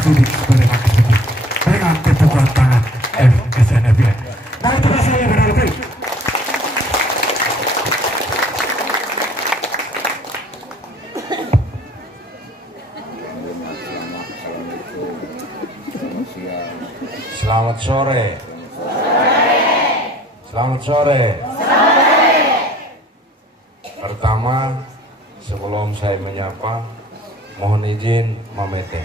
sudi berterima kasih dengan tepuk tangan FSNFN. Nah itu saya berarti. Selamat sore. Selamat sore. Pertama, sebelum saya menyapa, mohon izin Mamete.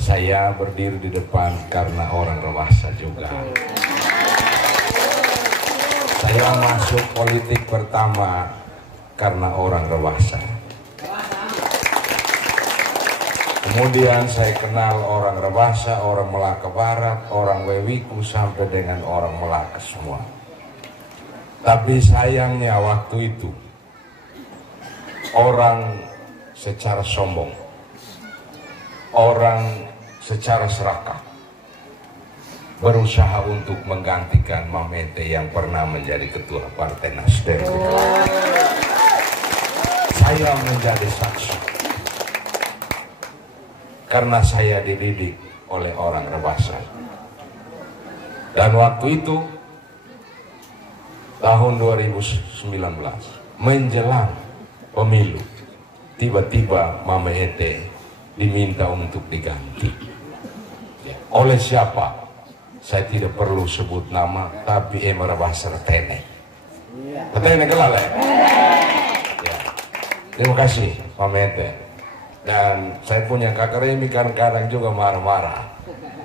Saya berdiri di depan karena orang Rawasa juga. Saya masuk politik pertama karena orang Rawasa. Kemudian saya kenal orang Rawasa, orang Melaka Barat, orang Wewiku sampai dengan orang Melaka semua. Tapi sayangnya waktu itu orang secara sombong, orang secara serakah berusaha untuk menggantikan Mamete yang pernah menjadi ketua Partai Nasdem. Saya menjadi saksi. Karena saya dididik oleh orang Rawasa. Dan waktu itu tahun 2019 menjelang pemilu, tiba-tiba Mamete diminta untuk diganti. Oleh siapa? Saya tidak perlu sebut nama, tapi Rawasa Retene. Retene kelale. Ya. Terima kasih Mamete. Dan saya punya Kak Remi kadang-kadang juga marah-marah.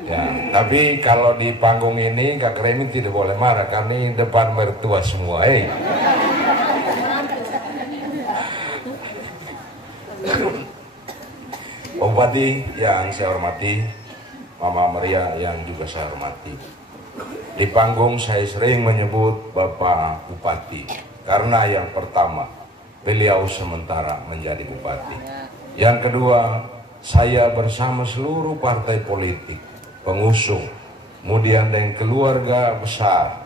Ya, tapi kalau di panggung ini Kak Remi tidak boleh marah karena ini depan mertua semua. Bupati yang saya hormati, Mama Maria yang juga saya hormati. Di panggung saya sering menyebut Bapak Bupati karena yang pertama beliau sementara menjadi bupati. Yang kedua, saya bersama seluruh partai politik, pengusung, kemudian dengan keluarga besar,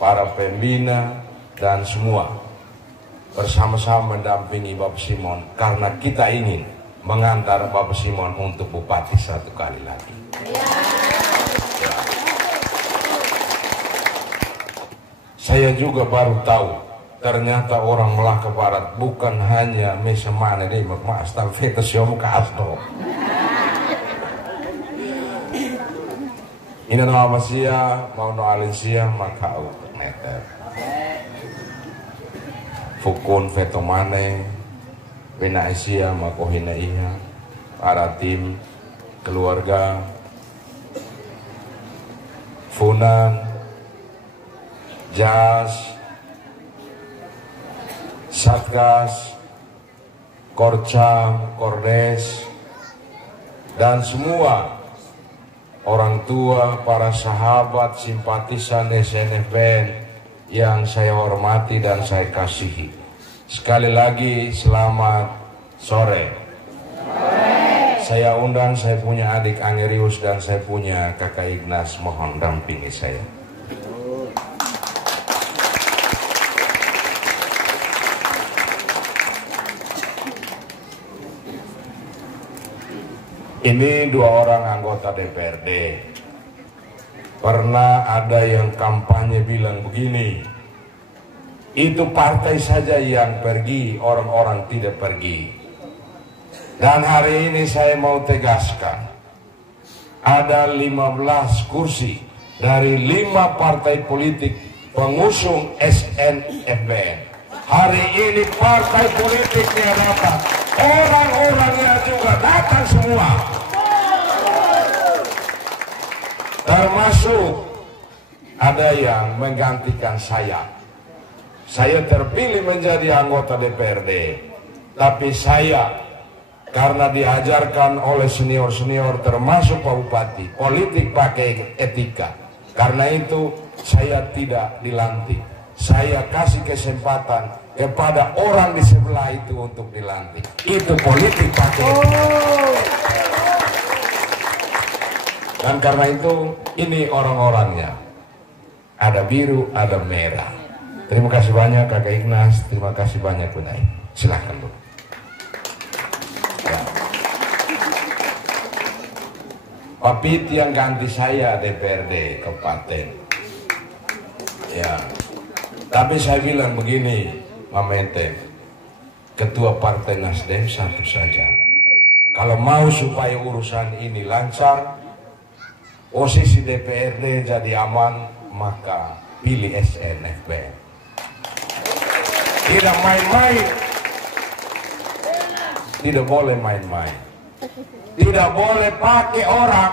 para pembina, dan semua bersama-sama mendampingi Bapak Simon karena kita ingin mengantar Bapak Simon untuk bupati satu kali lagi. Ya. Saya juga baru tahu ternyata orang Melaka Barat bukan hanya mesa mana deh mas tapi tersiom ke asdo. Ini nama masia mau no alinsia maka neter. Fukun veto mane pena isia makohina iha para tim keluarga Funan Jas Satgas, Korcam, Kordes, dan semua orang tua, para sahabat, simpatisan SNFN yang saya hormati dan saya kasihi. Sekali lagi selamat sore. Saya undang, saya punya adik Angerius dan saya punya kakak Ignas, mohon dampingi saya. Ini dua orang anggota DPRD. Pernah ada yang kampanye bilang begini, itu partai saja yang pergi, orang-orang tidak pergi. Dan hari ini saya mau tegaskan, ada 15 kursi dari 5 partai politik pengusung SNFBN. Hari ini partai politiknya dapat, orang-orangnya juga datang semua. Termasuk ada yang menggantikan saya. Saya terpilih menjadi anggota DPRD, tapi saya karena diajarkan oleh senior-senior termasuk Pak Bupati, politik pakai etika. Karena itu saya tidak dilantik. Saya kasih kesempatan kepada orang di sebelah itu untuk dilantik. Itu politik pakai etika. Dan karena itu ini orang-orangnya. Ada biru, ada merah. Terima kasih banyak Kakak Ignas, terima kasih banyak Bunai. Silahkan Bu. Ya. Pak Pit yang ganti saya DPRD Kabupaten. Ya, tapi saya bilang begini, Mama Ente, Ketua Partai Nasdem satu saja. Kalau mau supaya urusan ini lancar, posisi DPRD jadi aman, maka pilih SNFBN. Tidak main-main, tidak boleh main-main, tidak boleh pakai orang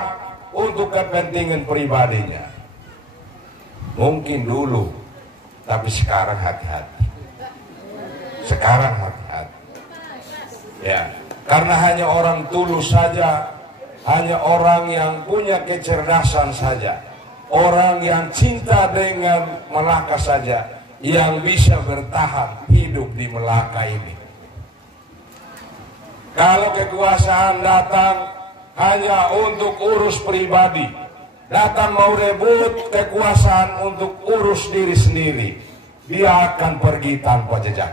untuk kepentingan pribadinya. Mungkin dulu, tapi sekarang hati-hati. Sekarang hati-hati. Ya, karena hanya orang tulus saja, hanya orang yang punya kecerdasan saja, orang yang cinta dengan Melaka saja yang bisa bertahan hidup di Melaka ini. Kalau kekuasaan datang hanya untuk urus pribadi, datang mau rebut kekuasaan untuk urus diri sendiri, dia akan pergi tanpa jejak.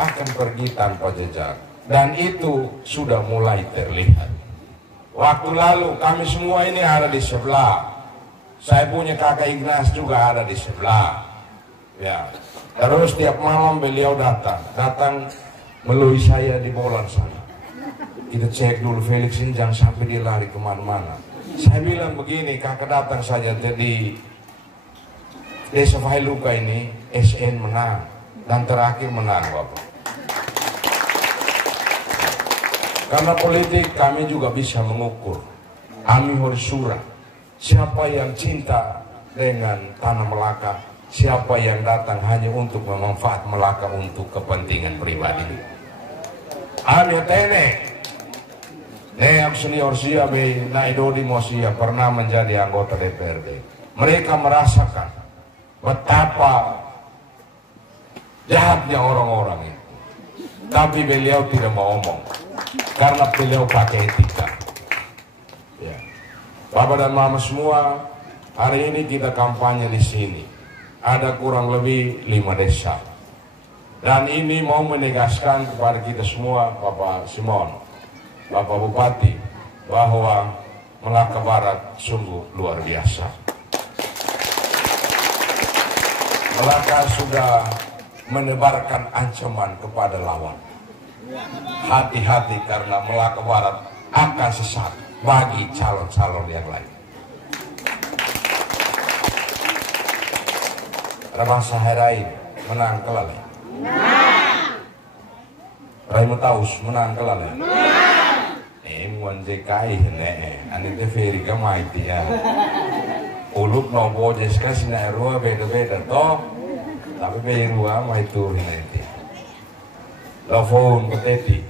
Akan pergi tanpa jejak. Dan itu sudah mulai terlihat. Waktu lalu kami semua ini ada di sebelah. Saya punya kakak Ignas juga ada di sebelah. Ya. Terus tiap malam beliau datang melui saya di Bolan sana. Kita cek dulu Felix ini jangan sampai dia lari kemana-mana. Saya bilang begini, kakak datang saja di Desa Failuka ini, SN menang dan terakhir menang Bapak. Karena politik kami juga bisa mengukur. Kami harus surah. Siapa yang cinta dengan tanah Melaka, siapa yang datang hanya untuk memanfaat Melaka untuk kepentingan pribadi. Kami tenek. Yang senior sia Naidodi Mosia pernah menjadi anggota DPRD. Mereka merasakan betapa jahatnya orang-orang itu. Tapi beliau tidak mau ngomong karena beliau pakai etika. Ya. Bapak dan Mama semua, hari ini kita kampanye di sini. Ada kurang lebih 5 desa. Dan ini mau menegaskan kepada kita semua, Bapak Simon, Bapak Bupati, bahwa Melaka Barat sungguh luar biasa. Melaka sudah menebarkan ancaman kepada lawan. Hati-hati karena Melaka Barat akan sesat bagi calon-calon yang lain. Ramasa Herai menang kelalai. Raimu Taus menang kelalai. Wanjekai anite feri kamai dia. Uluk no bojes kasih na erua beda-beda toh. Tapi berua mai turin nanti. Lofon keteti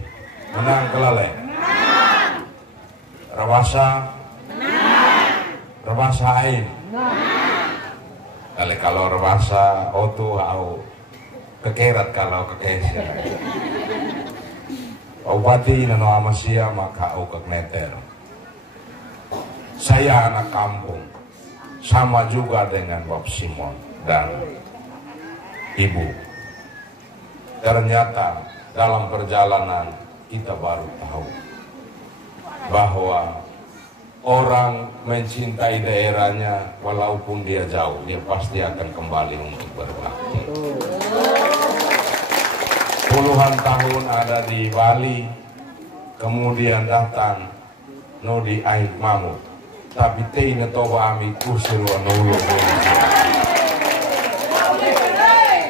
menang kelalai. Rawasa Rawasa Ain. Kalau Rawasa Otu au kekerat kalau kekesya. Bupati nano amasia maka au kekneter. Saya anak kampung, sama juga dengan Bapak Simon dan Ibu. Ternyata dalam perjalanan kita baru tahu bahwa orang mencintai daerahnya walaupun dia jauh, dia pasti akan kembali untuk berbakti. Puluhan tahun ada di Bali, kemudian datang no di Ain Mamut, tapi teina toba ami kusirwa nulu.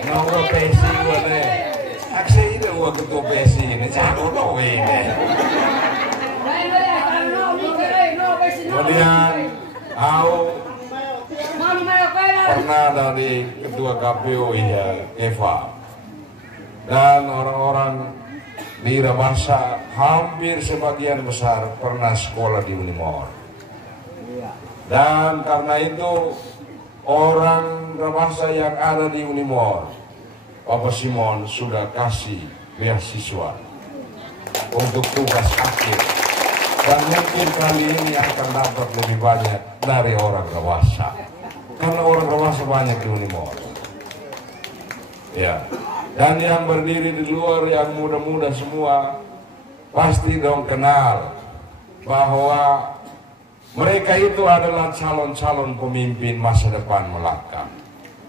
Nolo pesi gua ne, akse ide gua ketua pesi ini jago no ini. Kemudian aku pernah dari ketua KPU ya Eva. Dan orang-orang di Rawasa hampir sebagian besar pernah sekolah di Unimor. Dan karena itu orang Rawasa yang ada di Unimor, Bapak Simon sudah kasih beasiswa untuk tugas akhir. Dan mungkin kali ini akan dapat lebih banyak dari orang Rawasa. Karena orang Rawasa banyak di Unimor. Ya. Dan yang berdiri di luar yang muda-muda semua pasti dong kenal bahwa mereka itu adalah calon-calon pemimpin masa depan Melaka.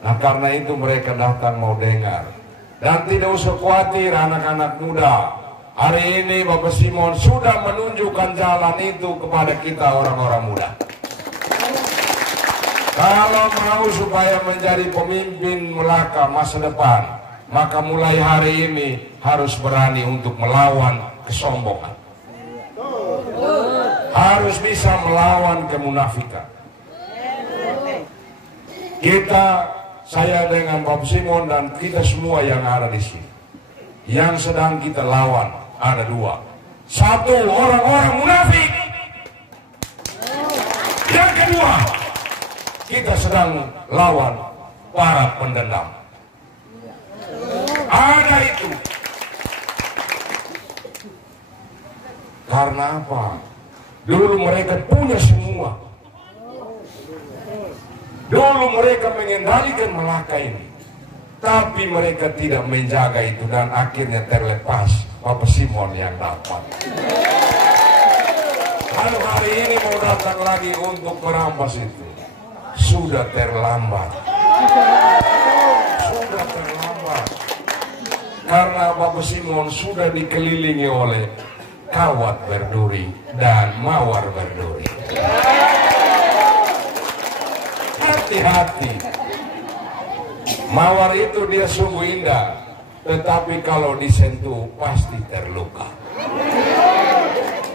Nah karena itu mereka datang mau dengar. Dan tidak usah khawatir anak-anak muda. Hari ini Bapak Simon sudah menunjukkan jalan itu kepada kita orang-orang muda. Kalau mau supaya menjadi pemimpin Melaka masa depan, maka mulai hari ini harus berani untuk melawan kesombongan. Harus bisa melawan kemunafikan. Saya dengan Bapak Simon dan kita semua yang ada di sini, yang sedang kita lawan ada dua. Satu, orang-orang munafik. Yang kedua, kita sedang lawan para pendendam. Ada itu. Karena apa? Dulu mereka punya semua. Dulu mereka mengendalikan Melaka ini. Tapi mereka tidak menjaga itu dan akhirnya terlepas. Bapak Simon yang dapat. Lalu hari ini mau datang lagi untuk merampas itu. Sudah terlambat. Sudah terlambat. Karena Bapak Simon sudah dikelilingi oleh kawat berduri dan mawar berduri. Hati-hati. Mawar itu dia sungguh indah, tetapi kalau disentuh pasti terluka.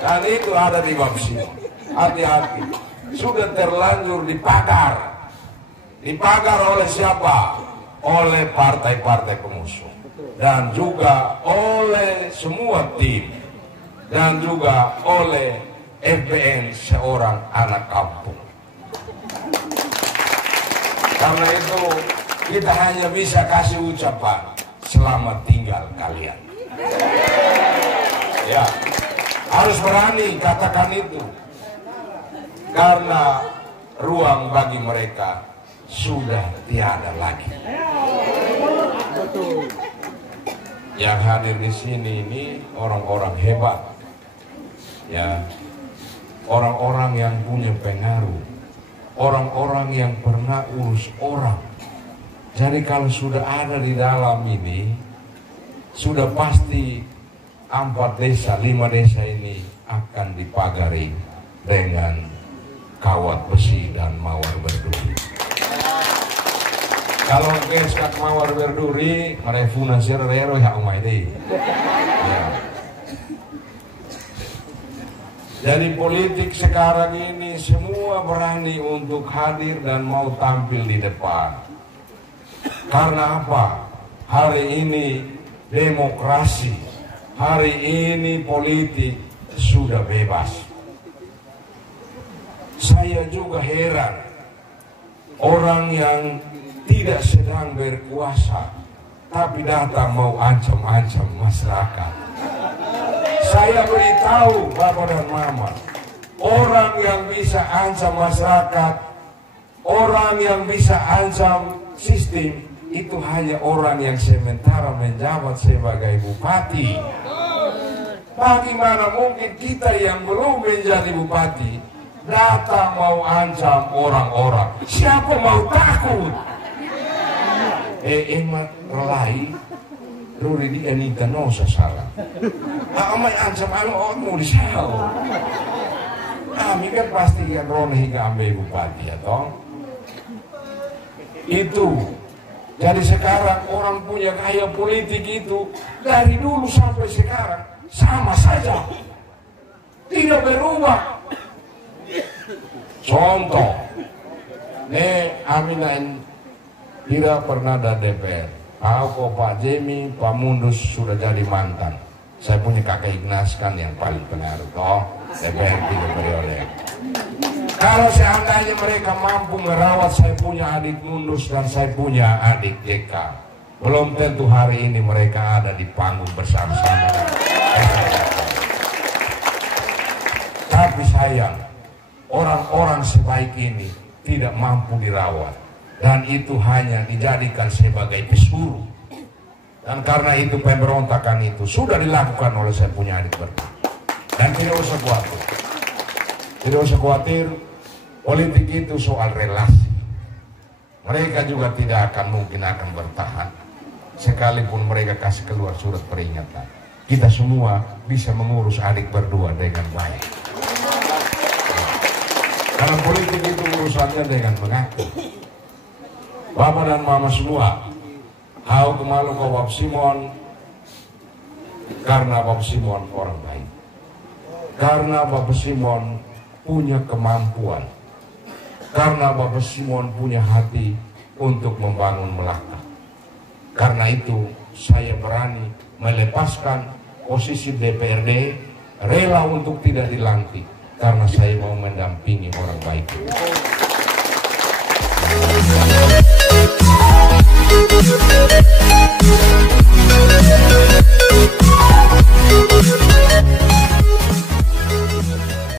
Dan itu ada di Bapak Simon. Hati-hati. Sudah terlanjur dipagar. Dipagar oleh siapa? Oleh partai-partai pemusuh. Dan juga oleh semua tim. Dan juga oleh FBN seorang anak kampung. Karena itu kita hanya bisa kasih ucapan selamat tinggal kalian. Ya, harus berani katakan itu. Karena ruang bagi mereka sudah tiada lagi. Yang hadir di sini ini orang-orang hebat. Ya, orang-orang yang punya pengaruh, orang-orang yang pernah urus orang. Jadi kalau sudah ada di dalam ini, sudah pasti 4 desa, 5 desa ini akan dipagari dengan kawat besi dan mawar berduri. Kalau geskat mawar berduri, merefuna serero ya umay deh. Ya. Jadi politik sekarang ini semua berani untuk hadir dan mau tampil di depan. Karena apa? Hari ini demokrasi, hari ini politik sudah bebas. Saya juga heran, orang yang tidak sedang berkuasa, tapi datang mau ancam-ancam masyarakat. Saya beritahu Bapak dan Mama, orang yang bisa ancam masyarakat, orang yang bisa ancam sistem, itu hanya orang yang sementara menjabat sebagai bupati. Bagaimana mungkin kita yang belum menjadi bupati datang mau ancam orang-orang? Siapa mau takut? Emat relai Ruri di anita no sasaran. Amay ancam ano mau disahau. Kami kan pasti kan ron hingga ambil bupati ya toh. Itu. Jadi sekarang orang punya gaya politik itu dari dulu sampai sekarang sama saja. Tidak berubah. Contoh. Aminan tidak pernah ada DPR. Aku Pak Jemi, Pak Mundus sudah jadi mantan. Saya punya kakak Ignas kan yang paling pengaruh toh DPR 3 periode. Kalau seandainya mereka mampu merawat saya punya adik Mundus dan saya punya adik JK, belum tentu hari ini mereka ada di panggung bersama-sama. Tapi sayang, orang-orang sebaik ini tidak mampu dirawat. Dan itu hanya dijadikan sebagai pesuruh. Dan karena itu pemberontakan itu sudah dilakukan oleh saya punya adik berdua. Dan tidak usah khawatir. Tidak usah khawatir, politik itu soal relasi. Mereka juga tidak akan mungkin akan bertahan. Sekalipun mereka kasih keluar surat peringatan, kita semua bisa mengurus adik berdua dengan baik. Dalam politik itu urusannya dengan mengatur. Bapak dan mama semua, hau kemalu kau Bapak Simon, karena Bapak Simon orang baik. Karena Bapak Simon punya kemampuan. Karena Bapak Simon punya hati untuk membangun Melaka. Karena itu saya berani melepaskan posisi DPRD, rela untuk tidak dilantik, karena saya mau mendampingi orang baik.